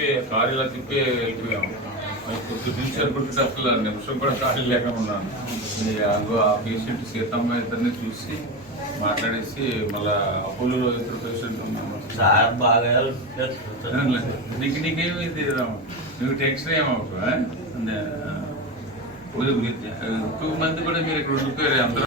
తిప్పి కారు ఇలా తిప్పి వెళ్ళిపోయాం కొద్ది నిమిషాలు అసలు నిమిషం కూడా ఖాళీ లేకుండా ఉన్నాను ఆ పేషెంట్ సీతమ్మ ఇద్దరిని చూసి మాట్లాడేసి మళ్ళా అపోలో ఇద్దరు పేషెంట్ ఉన్నాను సార్ బాగా. నీకు నీకేమి ఇది. నువ్వు టెన్షన్ ఏమవుతు ఎక్కువ మంది కూడా మీరు ఇక్కడ ఉండిపోయారు అందరూ.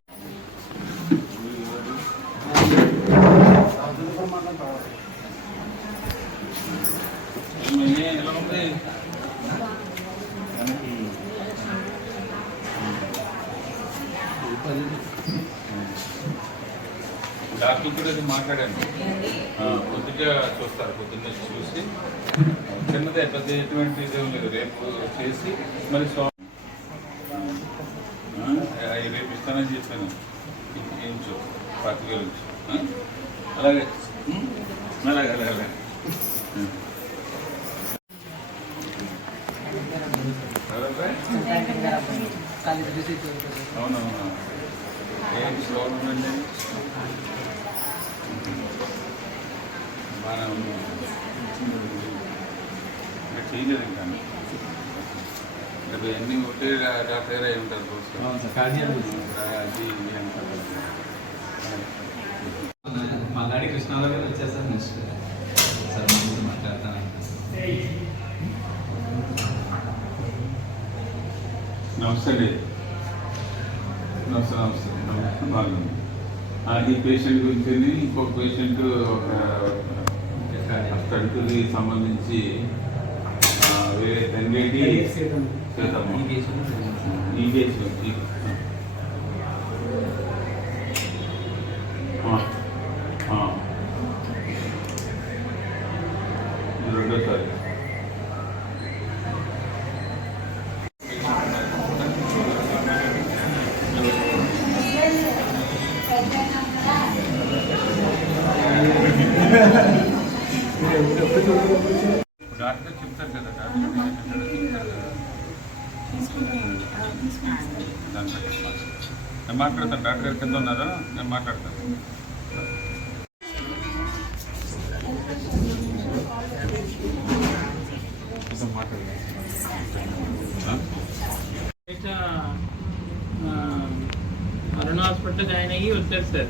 డాక్టర్ కూడా మాట్లాడండి మాట్లాడాను ఆ, కొద్దిగా చూస్తారు పొద్దున్నే చూసి. చిన్నదే పెద్ద ఎటువంటి ఇది లేదు. రేపు చేసి మరి సో రేపు ఇస్తానని చెప్పాను. ఇంచు పాతిక ఇంచు అలాగే. అలాగే అలాగే అలాగే. అవునవునా. ఏం అండి మనం చేయలేదు ఇంకా రేపు అన్నీ ఒకటే డాక్టర్ అయి ఉంటారు. మల్లాడి కృష్ణారావు గారు వచ్చేసారు నెక్స్ట్. సార్ మాట్లాడతాను. నమస్తే అండి. నమస్తే నమస్తే. బాగుంది ఈ పేషెంట్ గురించి ఇంకొక పేషెంట్ ఒక స్టంట్కి సంబంధించి వేరే సీతమ్మ ఈ కేసు డాక్టర్ చెప్తారు కదా డాక్టర్ చెప్తారు కదా. దాన్ని బట్టి మాట్లాడతాను. నేను మాట్లాడతాను డాక్టర్ గారు కింద ఉన్నారా నేను మాట్లాడతాను అరుణ హాస్పిటల్ జాయిన్ అయ్యి వచ్చారు సార్